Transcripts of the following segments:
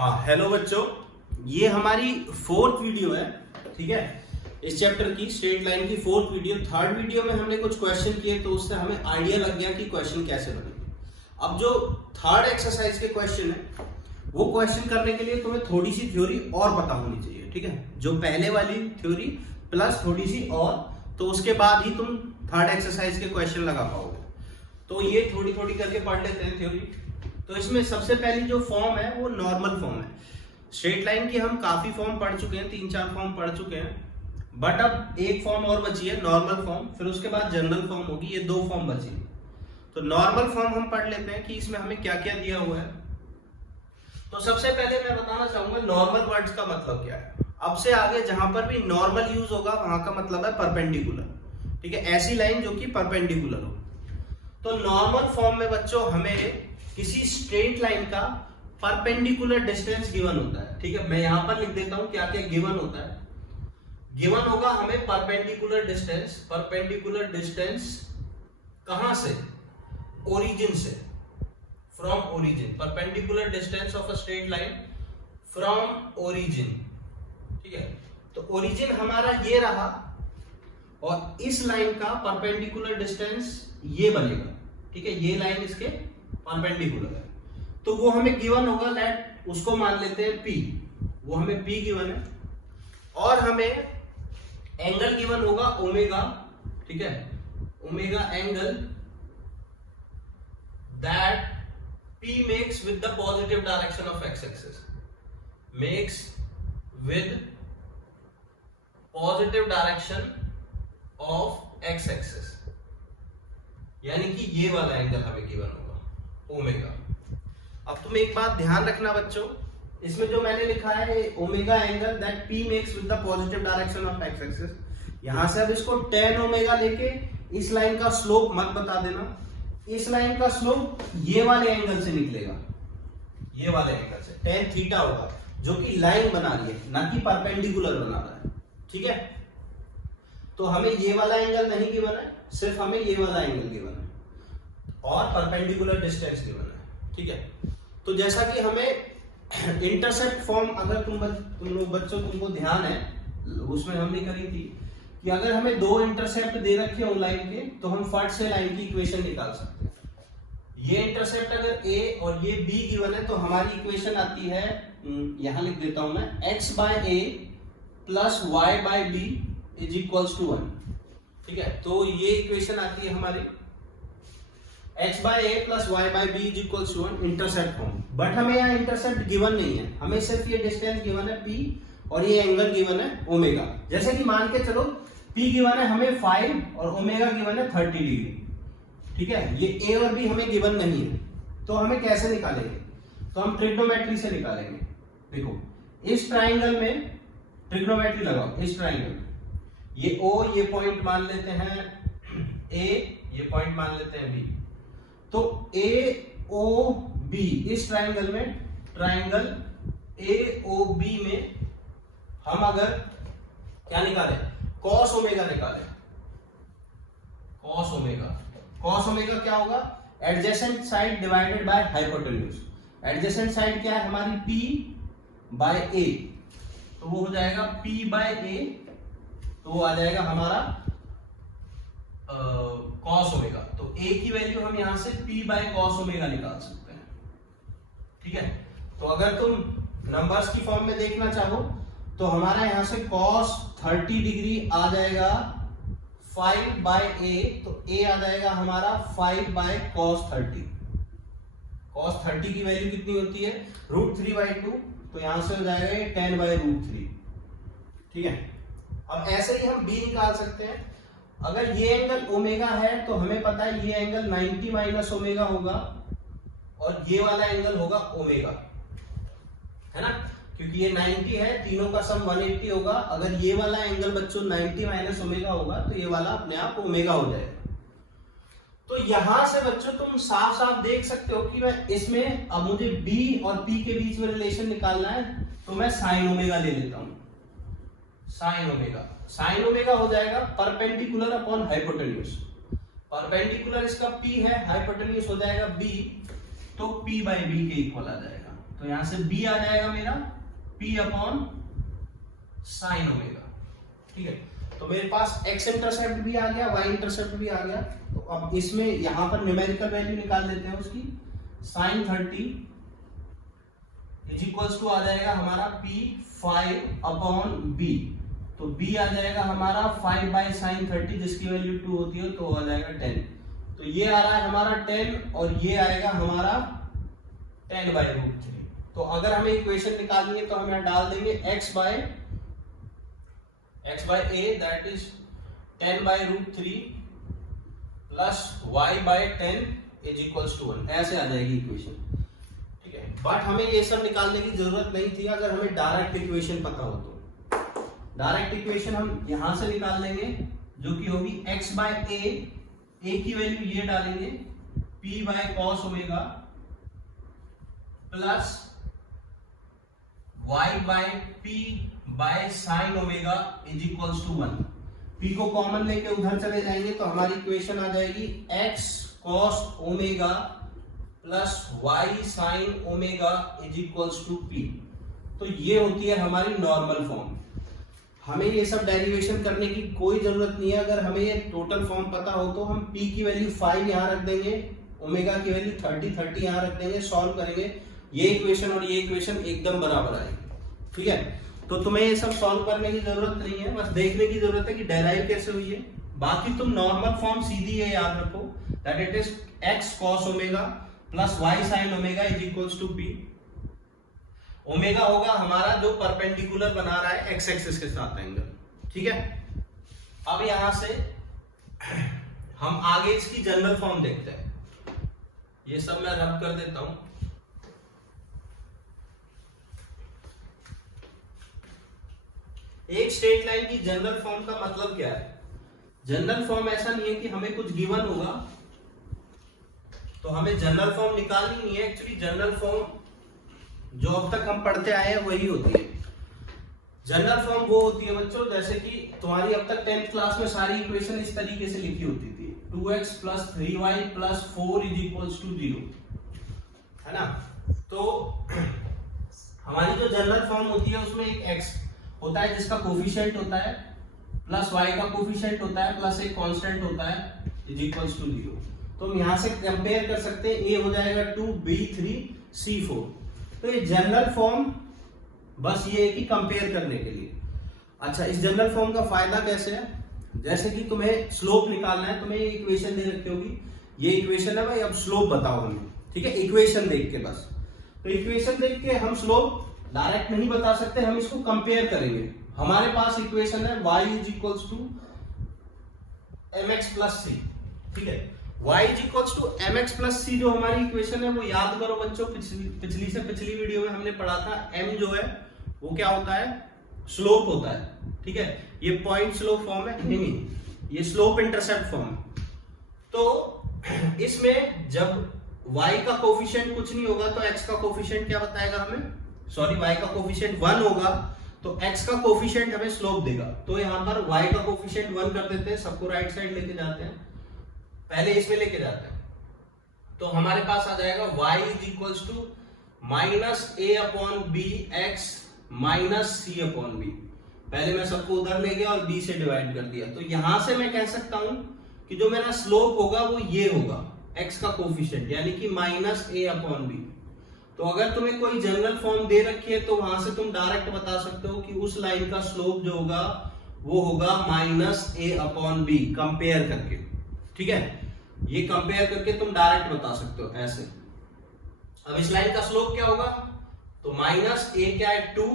हाँ हेलो बच्चों, ये हमारी फोर्थ वीडियो है। ठीक है, इस चैप्टर की स्ट्रेट लाइन की फोर्थ वीडियो। थर्ड वीडियो में हमने कुछ क्वेश्चन किए तो उससे हमें आइडिया लग गया कि क्वेश्चन कैसे बनेंगे। अब जो थर्ड एक्सरसाइज के क्वेश्चन है वो क्वेश्चन करने के लिए तुम्हें थोड़ी सी थ्योरी और पता होनी चाहिए। ठीक है, जो पहले वाली थ्योरी प्लस थोड़ी सी और, तो उसके बाद ही तुम थर्ड एक्सरसाइज के क्वेश्चन लगा पाओगे। तो ये थोड़ी थोड़ी करके पढ़ लेते हैं थ्योरी। तो इसमें सबसे पहली जो फॉर्म है वो नॉर्मल फॉर्म है। स्ट्रेट लाइन की हम काफी फॉर्म पढ़ चुके हैं, 3-4 फॉर्म पढ़ चुके हैं, बट अब एक फॉर्म और बची है नॉर्मल फॉर्म, फिर उसके बाद जनरल फॉर्म होगी। ये 2 फॉर्म बची है। तो नॉर्मल फॉर्म हम पढ़ लेते हैं कि इसमें हमें क्या क्या दिया हुआ है। तो सबसे पहले मैं बताना चाहूंगा नॉर्मल वर्ड्स का मतलब क्या है। अब से आगे जहां पर भी नॉर्मल यूज होगा वहां का मतलब है परपेंडिकुलर। ठीक है, ऐसी लाइन जो कि परपेंडिकुलर हो। तो नॉर्मल फॉर्म में बच्चों हमें किसी स्ट्रेट लाइन का परपेंडिकुलर डिस्टेंस गिवन होता है। ठीक है, मैं यहां पर लिख देता हूं क्या क्या गिवन होता है। गिवन होगा हमें परपेंडिकुलर डिस्टेंस। परपेंडिकुलर डिस्टेंस कहां से? ओरिजिन से, from origin. Perpendicular distance of a straight line from origin. ठीक है, तो ओरिजिन हमारा ये रहा और इस लाइन का परपेंडिकुलर डिस्टेंस ये बनेगा। ठीक है, ये लाइन इसके परपेंडिकुलर है, तो वो हमें गिवन होगा। लेट उसको मान लेते हैं P, वो हमें P गिवन है। और हमें एंगल गिवन होगा ओमेगा। ठीक है, omega angle that P makes with the positive direction of x-axis, makes with positive direction of x-axis, यानी कि ये वाला एंगल हमें गिवन होगा ओमेगा। अब तुम एक बात ध्यान रखना बच्चों, इसमें जो मैंने लिखा है omega angle that P makes with the positive direction of x-axis, यहां से अब इसको tan ओमेगा लेके इस लाइन का स्लोप मत बता देना। इस लाइन का स्लोप ये वाले एंगल से निकलेगा, ये वाले एंगल से tan थीटा होगा, जो कि लाइन बना रही है ना कि परपेंडिकुलर बना रहा है। ठीक है, तो हमें ये वाला एंगल नहीं गिवन है, सिर्फ हमें ये वाला एंगल गिवन है और परपेंडिकुलर डिस्टेंस गिवन है। ठीक है, तो जैसा कि हमें इंटरसेप्ट फॉर्म, अगर तुम लोग बच्चों तुमको ध्यान है उसमें हमने करी थी कि अगर हमें 2 इंटरसेप्ट दे रखे हो लाइन के, तो हम फट से लाइन की इक्वेशन निकाल सकते हैं। ये इंटरसेप्ट अगर A और ये B गिवन है तो हमारी इक्वेशन आती है, यहां लिख देता हूं मैं, x/a plus y/b is equals to 1। ठीक है, तो ये इक्वेशन आती है हमारी x/a plus y/b is equals to 1, intercept form. But हमें यहाँ इंटरसेप्ट गिवन नहीं है, हमें सिर्फ ये डिस्टेंस गिवन है P और ये एंगल गिवन है ओमेगा। जैसे कि मान के चलो P गिवन है हमें 5 और ओमेगा गिवन है 30 डिग्री। ठीक है, ये A और B हमें गिवन नहीं है, तो हमें कैसे निकालेंगे? तो हम ट्रिग्नोमेट्री से निकालेंगे। देखो इस ट्राइंगल में ट्रिग्नोमेट्री लगाओ। इस ट्राइंगल में ये O, ये पॉइंट मान लेते हैं A, ये पॉइंट मान लेते हैं B। तो AOB इस ट्राइंगल में, ट्राइंगल AOB में हम अगर क्या निकाले, कॉस ओमेगा निकाले। कॉस ओमेगा, कॉस ओमेगा क्या होगा? Adjacent side divided by hypotenuse. Adjacent side क्या है हमारी? P/A, तो वो हो जाएगा P/A, तो वो आ जाएगा हमारा कॉस ओमेगा। तो A की वैल्यू हम यहां से P/cos ओमेगा निकाल सकते हैं। ठीक है, तो अगर तुम नंबर्स की फॉर्म में देखना चाहो तो हमारा यहां से cos 30 डिग्री आ जाएगा 5/a, तो A आ जाएगा हमारा 5/cos 30। cos 30 की वैल्यू कितनी होती है? √3/2, तो यहां से हो जाएगा ये 10/√3। ठीक है, अब ऐसे ही हम B निकाल सकते हैं। अगर ये एंगल ओमेगा है तो हमें पता है ये एंगल 90 माइनस ओमेगा होगा और ये वाला एंगल होगा ओमेगा, है ना, क्योंकि ये 90 है, तीनों का सम 180 होगा। अगर ये वाला एंगल बच्चों 90 माइनस ओमेगा होगा तो ये वाला अपने आप ओमेगा हो जाएगा। तो यहां से बच्चों तुम साफ साफ देख सकते हो कि मैं इसमें, अब मुझे B और P के बीच में रिलेशन निकालना है, तो मैं साइन ओमेगा ले लेता हूं। साइन ओमेगा, साइन ओमेगा हो जाएगा परपेंडिकुलर अपॉन हाइपोटेन्यूज। परपेंडिकुलर इसका P है, हाइपोटेन्यूज हो जाएगा B, तो P/B के इक्वल आ जाएगा। तो यहां से b आ जाएगा मेरा p अपॉन साइन ओमेगा। ठीक है, तो मेरे पास x इंटरसेप्ट भी आ गया, y इंटरसेप्ट भी आ गया। तो अब इसमें यहां पर न्यूमेरिकल वैल्यू निकाल लेते हैं उसकी। साइन 30 इज इक्वल्स टू आ जाएगा हमारा p 5 अपॉन b। तो b आ जाएगा हमारा 5 बाई साइन 30 जिसकी वैल्यू 2 होती है, तो आ जाएगा 10। तो ये आ रहा है हमारा 10 और ये आएगा हमारा 10 बाई रूट 3। तो अगर हमें इक्वेशन निकालनी है तो हमें डाल देंगे x by a that is 10 by root 3 plus y by 10 is equals to 1। ऐसे आ जाएगी इक्वेशन। ठीक है, बट हमें ये सब निकालने की जरूरत नहीं थी अगर हमें डायरेक्ट इक्वेशन पता हो तो। डायरेक्ट इक्वेशन हम यहां से निकाल लेंगे जो कि होगी x बाय a की वैल्यू ये डालेंगे p by cos omega plus y by p by sine omega is equals to 1। p को कॉमन लेके उधर चले जाएंगे तो हमारी इक्वेशन आ जाएगी x cos omega plus y sine omega is equals to p। तो ये होती है हमारी नॉर्मल फॉर्म। हमें ये सब डेरिवेशन करने की कोई जरूरत नहीं है। अगर हमें ये टोटल फॉर्म पता हो तो हम p की वैल्यू 5 यहाँ रख देंगे, ओमेगा की वैल्यू 30 यहाँ रख देंगे, सॉल्व करेंगे, ये इक्वेशन और ये इक्वेशन एकदम बराबर आएगी। ठीक है, तो तुम्हें ये सब सॉल्व करने की जरूरत नहीं है, बस देखने की जरूरत है कि डेराइव कैसे हुई है। बाकी तुम नॉर्मल फॉर्म सीधी है याद रखो, that it is x cos omega plus y sin omega is equals to p। Omega होगा हमारा जो परपेंडिकुलर बना रहा है x एक्सिस के साथ एंगल। ठीक है, अब यहां से हम आगे इसकी जनरल फॉर्म देखते हैं। ये सब मैं रब कर देता हूं। एक स्ट्रेट लाइन की जनरल फॉर्म का मतलब क्या है? जनरल फॉर्म ऐसा नहीं है कि हमें कुछ गिवन होगा तो हमें जनरल फॉर्म निकालनी नहीं है। एक्चुअली जनरल फॉर्म जो अब तक हम पढ़ते आए हैं वही होती है। जनरल फॉर्म वो होती है बच्चों, जैसे कि तुम्हारी अब तक 10th क्लास में सारी इक्वेशन इस तरीके से लिखी होती थी, 2x plus 3y plus 4 is equals to 0, है ना। तो हमारी जो जनरल फॉर्म होती है उसमें एक x होता है जिसका कोफिशिएंट होता है, प्लस y का कोफिशिएंट होता है, प्लस एक कांस्टेंट होता है इज इक्वल्स टू 0। तो हम यहां से कंपेयर कर सकते हैं, a हो जाएगा 2, b 3, c 4। तो ये जनरल फॉर्म बस ये है कि कंपेयर करने के लिए। अच्छा, इस जनरल फॉर्म का फायदा कैसे है? जैसे कि तुम्हें स्लोप निकालना है, तुम्हें ये इक्वेशन दे रखी होगी, ये इक्वेशन है भाई, अब स्लोप बताओ हमें। ठीक है, इक्वेशन देख के बस। तो इक्वेशन देख के हम स्लोप डायरेक्ट नहीं बता सकते, हम इसको कंपेयर करेंगे। हमारे पास इक्वेशन है y is equals to mx plus c। ठीक है, y is equals to mx plus c जो हमारी इक्वेशन है वो याद करो बच्चों, पिछली से पिछली वीडियो में हमने पढ़ा था। m जो है वो क्या होता है? स्लोप होता है। ठीक है, ये पॉइंट स्लोप फॉर्म है, नहीं ये स्लोप इंटरसेप्ट फॉर्म है। तो इसमें जब y का कोफिशिएंट कुछ नहीं होगा तो x का कोफिशिएंट क्या बताएगा हमें? सॉरी, y का कोफिशिएंट 1 होगा तो x का कोफिशिएंट हमें स्लोप देगा। तो यहाँ पर y का कोफिशिएंट 1 कर देते हैं, सबको राइट साइड लेके जाते हैं, पहले इसमें लेके जाते हैं। तो हमारे पास आ जाएगा y is equals to minus a upon B X minus C upon B. पहले मैं सबको उधर ले गया और b से डिवाइड कर दिया। तो यहां से मैं कह सकता हूं कि जो मेरा स्लोप होगा वो ये होगा, x का कोफिशिएंट यानी कि माइनस a अपॉन बी। तो अगर तुम्हें कोई जनरल फॉर्म दे रखी है तो वहां से तुम डायरेक्ट बता सकते हो कि उस लाइन का स्लोप जो होगा वो होगा minus a upon B, compare करके। ठीक है, ये कंपेयर करके तुम डायरेक्ट बता सकते हो ऐसे। अब इस लाइन का स्लोप क्या होगा? तो माइनस a क्या है 2,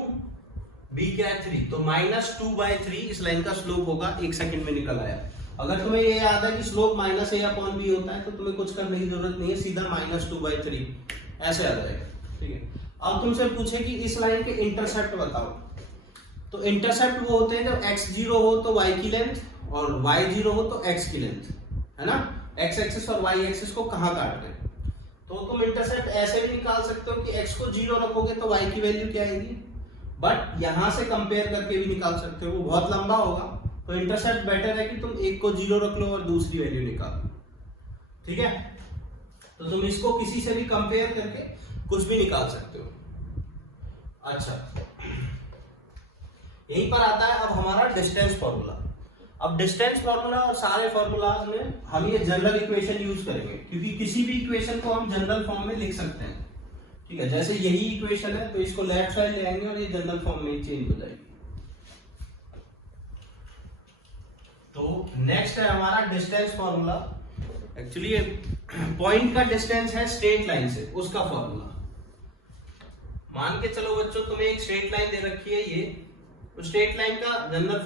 b क्या है 3, तो माइनस 2/3 इस लाइन का स्लोप होगा। 1 सेकंड में निकल आया। अगर तुम्हें ये याद है कि slope minus a upon B होता है तो तुम्हें कुछ करने की जरूरत नहीं है, सीधा माइनस 2/3 ऐसे आ जाएगा। ठीक है, अब तुमसे पूछे कि इस लाइन के इंटरसेप्ट बताओ, तो इंटरसेप्ट वो होते हैं जब x 0 हो तो y की लेंथ और y 0 हो तो x की लेंथ, है ना। x एक्सिस और y एक्सिस को कहाँ काट रहे हैं, तो तुम इंटरसेप्ट ऐसे भी निकाल सकते हो कि x को 0 रखोगे तो y की वैल्यू क्या आएगी, बट यहां से कंपेयर करके भी निकाल सकते हो, वो बहुत लंबा होगा। तो इंटरसेप्ट बेटर है कि तुम एक को 0 रख लो और दूसरी वैल्यू निकालो। ठीक है, तो तुम इसको किसी से भी कंपेयर करके कुछ भी निकाल सकते हो। अच्छा, यहीं पर आता है अब हमारा डिस्टेंस फॉर्मूला। अब डिस्टेंस फॉर्मूला और सारे फॉर्मूलाज में हम ये जनरल इक्वेशन यूज करेंगे, क्योंकि किसी भी इक्वेशन को हम जनरल फॉर्म में लिख सकते हैं। ठीक है, जैसे यही इक्वेशन है तो इसको लेफ्ट साइड ले आएंगे और ये जनरल फॉर्म में चेंज हो जाएगी। तो नेक्स्ट है हमारा डिस्टेंस फॉर्मूला। एक्चुअली ये पॉइंट का डिस्टेंस है स्ट्रेट लाइन से, उसका फॉर्मूला। मान के चलो बच्चों, तुम्हें एक स्ट्रेट लाइन दे रखी है ये, तो स्ट्रेट लाइन का जनरल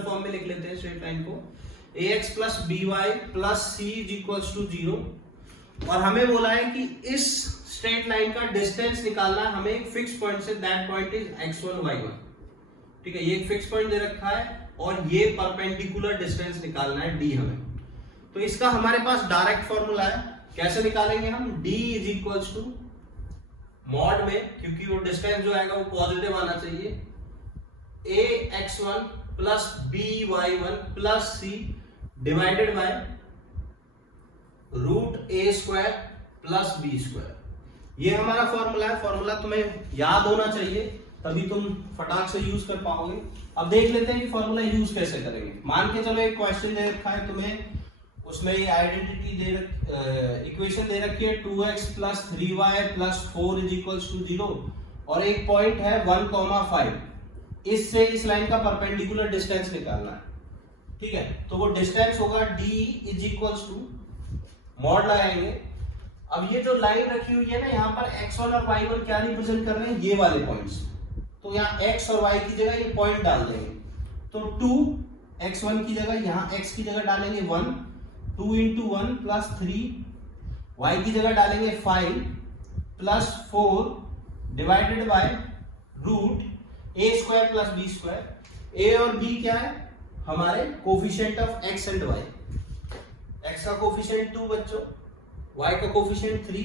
फॉर्म में लिख लेते हैं स्ट्रेट लाइन को, ax plus B Y plus C is equals to 0। और हमें बोला है कि इस स्ट्रेट लाइन का डिस्टेंस निकालना है हमें एक फिक्स पॉइंट से, that point is x1 y1। ठीक है, ये एक फिक्स पॉइंट दे रखा है और ये परपेंडिकुलर डिस्टेंस निकालना है d हमें। तो इसका हमारे पास डायरेक्ट फॉर्मूला है, कैसे निकालेंगे हम, d is equals to mod में, क्योंकि वो डिस्टेंस जो आएगा वो पॉजिटिव आना चाहिए, ax1 plus by1 plus c divided by root a square plus b square. ये हमारा फॉर्मूला है। फॉर्मूला तुम्हें याद होना चाहिए, तभी तुम फटाक से यूज कर पाओगे। अब देख लेते हैं कि फॉर्मूला यूज कैसे करेंगे। मान के चलो एक क्वेश्चन दे रखा है तुम्हें, उसमें ये आइडेंटिटी इक्वेशन दे रखी है 2x plus 3y plus 4 is equals to 0 और एक पॉइंट है 1,5। इससे इस लाइन का परपेंडिकुलर डिस्टेंस निकालना है। ठीक है, तो वो डिस्टेंस होगा d is equals to mod लगाएंगे। अब ये जो लाइन रखी हुई है ना, यहाँ पर x1 और y1 क्या रिप्रेजेंट कर रहे हैं, ये वाले पॉइंट्स। तो यहाँ x और y की जगह ये पॉइंट डाल देंगे, तो 2x1 की जगह यहाँ x की जगह डालेंगे 1, 2 इंटू 1 प्लस 3, y की जगह डालेंगे 5 plus 4 divided by root a square plus b square. a और b क्या है, हमारे coefficient of x and y। x का कोफिशिएंट 2 बच्चों, y का कोफिशिएंट 3,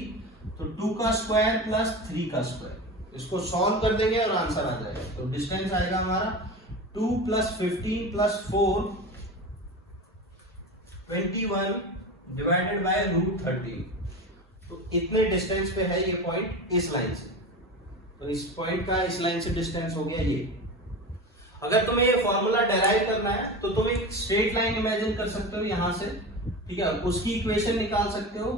तो 2 का स्क्वायर प्लस 3 का स्क्वायर। इसको सॉल्व कर देंगे और आंसर आ जाएगा। तो डिस्टेंस आएगा हमारा 2 plus 15 plus 4 21 divided by root 13। तो इतने डिस्टेंस पे है ये पॉइंट इस लाइन से। तो इस पॉइंट का इस लाइन से डिस्टेंस हो गया ये। अगर तुम्हें ये फॉर्मूला डेराइव करना है तो तुम एक स्ट्रेट लाइन इमेजिन कर सकते हो यहां से। ठीक है, उसकी इक्वेशन निकाल सकते हो,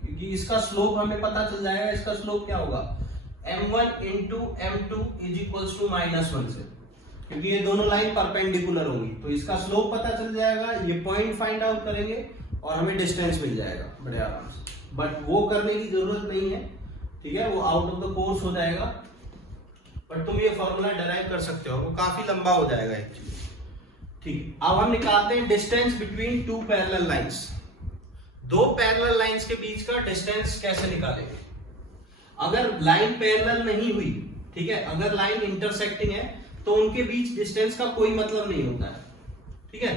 क्योंकि इसका स्लोप हमें पता चल जाएगा। इसका स्लोप क्या होगा, m1 into m2 is equals to -1 से, क्योंकि ये दोनों लाइन परपेंडिकुलर होंगी। तो इसका स्लोप पता चल जाएगा, ये पॉइंट फाइंड आउट करेंगे और हमें डिस्टेंस मिल जाएगा बड़े आराम से। बट वो करने की जरूरत नहीं है, ठीक है, वो आउट ऑफ द कोर्स हो जाएगा। बट तुम ये फॉर्मूला डेराइव कर सकते हो, वो काफी लंबा हो जाएगा एक्चुअली। ठीक, अब हम निकालते हैं distance between two parallel lines. दो पैरेलल लाइंस के बीच का डिस्टेंस कैसे निकालेंगे। अगर लाइन पैरेलल नहीं हुई, ठीक है, अगर लाइन इंटरसेक्टिंग है तो उनके बीच डिस्टेंस का कोई मतलब नहीं होता है। ठीक है,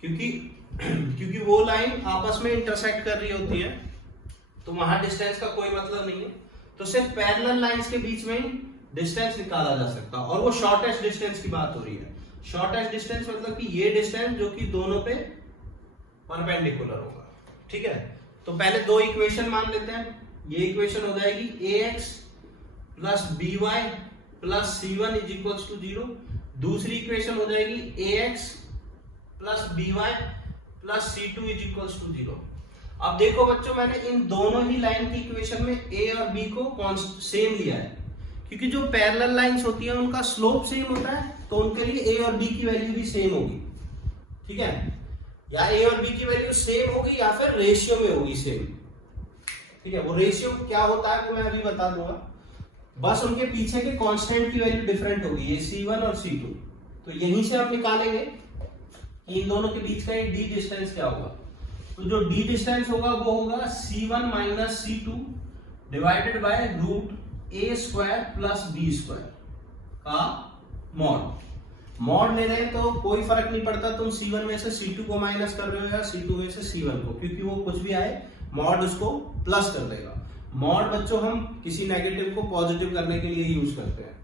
क्योंकि वो लाइन आपस में इंटरसेक्ट कर रही होती है, तो वहां डिस्टेंस का कोई मतलब नहीं है। तो सिर्फ पैरेलल लाइंस के बीच में डिस्टेंस निकाला जा सकता है, और वो शॉर्टेस्ट डिस्टेंस की बात हो रही है। शॉर्टेस्ट डिस्टेंस मतलब कि ये डिस्टेंस जो कि दोनों पे परपेंडिकुलर होगा। ठीक है, तो पहले दो इक्वेशन मान लेते हैं। ये इक्वेशन हो जाएगी ax plus by plus c1 is equals to 0। दूसरी इक्वेशन हो जाएगी ax plus by plus c2 is equals to 0। अब देखो बच्चों, मैंने इन दोनों ही लाइन की इक्वेशन में a और b को सेम लिया है, क्योंकि जो पैरेलल लाइंस होती हैं उनका स्लोप सेम होता है, तो उनके लिए a और b की वैल्यू भी सेम होगी। ठीक है, या a और b की वैल्यू सेम होगी या फिर रेशियो में होगी सेम। ठीक है, वो रेशियो क्या होता है वो मैं अभी बता दूंगा। बस उनके पीछे के कांस्टेंट की वैल्यू डिफरेंट होगी, ये c1 और c2। तो यहीं से हम निकालेंगे कि इन दोनों के बीच का ये d डिस्टेंस क्या होगा। तो जो d डिस्टेंस होगा वो होगा c1 minus c2 divided by root a square plus b square का मॉड ले रहे हैं तो कोई फर्क नहीं पड़ता तुम c1 में से c2 को माइनस कर रहे हो या c2 में से c1 को, क्योंकि वो कुछ भी आए मॉड उसको प्लस कर देगा। मॉड बच्चों हम किसी नेगेटिव को पॉजिटिव करने के लिए यूज करते हैं,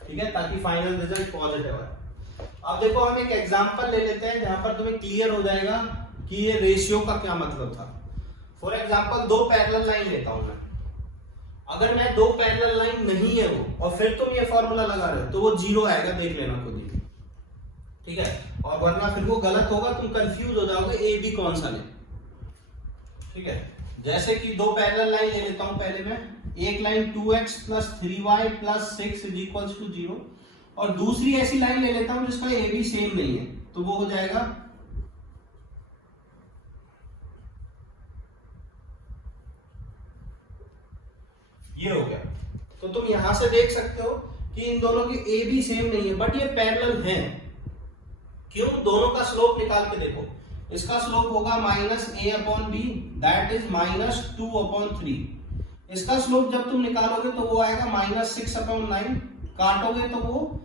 ठीक है, ताकि फाइनल रिजल्ट पॉजिटिव आए। अब देखो हम एक एग्जांपल ले लेते हैं जहां पर तुम्हें क्लियर हो जाएगा कि ये रेशियो का क्या मतलब था। फॉर एग्जांपल दो पैरेलल लाइन लेता हूं मैं, अगर मैं दो पैरेलल लाइन नहीं है वो और फिर तुम ये फॉर्मूला लगा रहे हो तो वो 0 आएगा, देख लेना खुद ही, ठीक है। और वरना फिर वो गलत होगा, तुम कंफ्यूज हो जाओगे ए बी कौन सा ले, ठीक है। जैसे कि दो पैरेलल लाइन ले लेता हूं पहले मैं, एक लाइन 2x + 3y + 6 = 0 और दूसरी ऐसी लाइन ले लेता हूं जिसका ए बी सेम नहीं है, तो वो हो जाएगा ये हो गया। तो तुम यहां से देख सकते हो कि इन दोनों की ए बी सेम नहीं है बट ये पैरेलल हैं। क्यों? दोनों का स्लोप निकाल के देखो, इसका स्लोप होगा -a/b दैट इज -2/3। इसका स्लोप जब तुम निकालोगे तो वो आएगा -6/9, काटोगे तो वो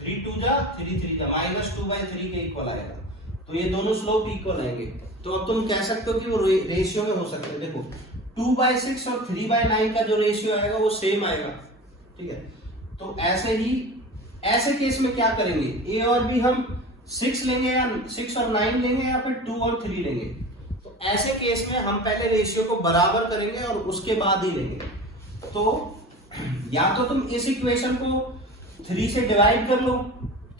3 2 जा 3 3 जा -2/3 के इक्वल आएगा। तो ये दोनों स्लोप इक्वल आएंगे। तो अब तुम कह सकते हो कि वो रेशियो में हो सकते हैं। देखो 2/6 और 3/9 का जो रेशियो आएगा वो सेम आएगा, ठीक है। तो ऐसे ही ऐसे केस में क्या करेंगे, ए और बी हम 6 लेंगे या 6 और 9 लेंगे या फिर 2 और 3 लेंगे। तो ऐसे केस में हम पहले रेशियो को बराबर करेंगे और उसके बाद ही लेंगे। तो या तो तुम इस इक्वेशन को 3 से डिवाइड कर लो,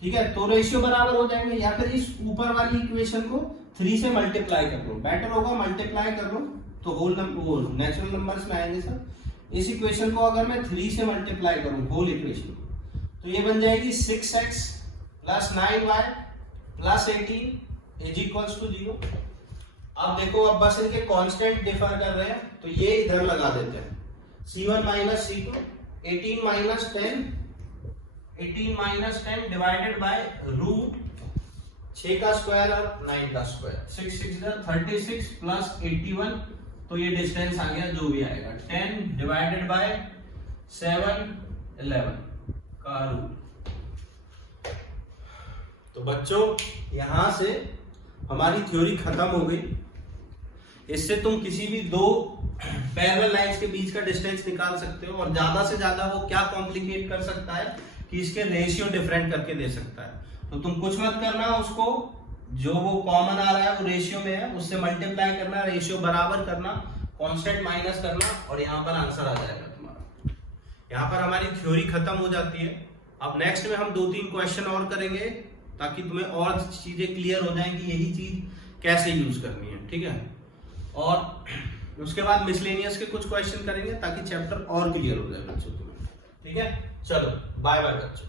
ठीक है, तो रेशियो बराबर हो जाएंगे, या फिर इस ऊपर वाली इक्वेशन को 3 से मल्टीप्लाई कर लो, बेटर होगा मल्टीप्लाई कर लो तो होल नेचुरल नंबर्स में आएंगे सर। इस इक्वेशन को अगर मैं 3 से मल्टीप्लाई करूं होल इक्वेशन, तो ये बन जाएगी 6x + 9y + 18 = 0। अब देखो, अब बस इनके कांस्टेंट डिफर कर रहे हैं तो ये इधर लगा देते हैं, c1 - c2 18 - 10 divided by root 6 का स्क्वायर और 9 का स्क्वायर, 6 6 36 + 81, तो ये डिस्टेंस आ गया जो भी आएगा 10 डिवाइडेड बाय 7 11 का रूट। तो बच्चों यहां से हमारी थ्योरी खत्म हो गई। इससे तुम किसी भी दो पैरेलल लाइंस के बीच का डिस्टेंस निकाल सकते हो और ज्यादा से ज्यादा वो क्या कॉम्प्लिकेट कर सकता है कि इसके रेशियो डिफरेंट करके दे सकता है। तो तुम कुछ मत करना, उसको जो वो कॉमन आ रहा है वो रेशियो में है उससे मल्टीप्लाई करना, रेशियो बराबर करना, कांस्टेंट माइनस करना और यहाँ पर आंसर आ जाएगा तुम्हारा। यहाँ पर हमारी थ्योरी खत्म हो जाती है। अब नेक्स्ट में हम 2-3 क्वेश्चन और करेंगे ताकि तुम्हें और चीजें क्लियर हो जाएं कि यही चीज कैसे यूज करनी है, ठीक है। और उसके बाद मिसलेनियस के कुछ क्वेश्चन करेंगे ताकि चैप्टर और क्लियर हो जाए बच्चों तुम्हें, ठीक है। चलो बाय बाय बच्चों।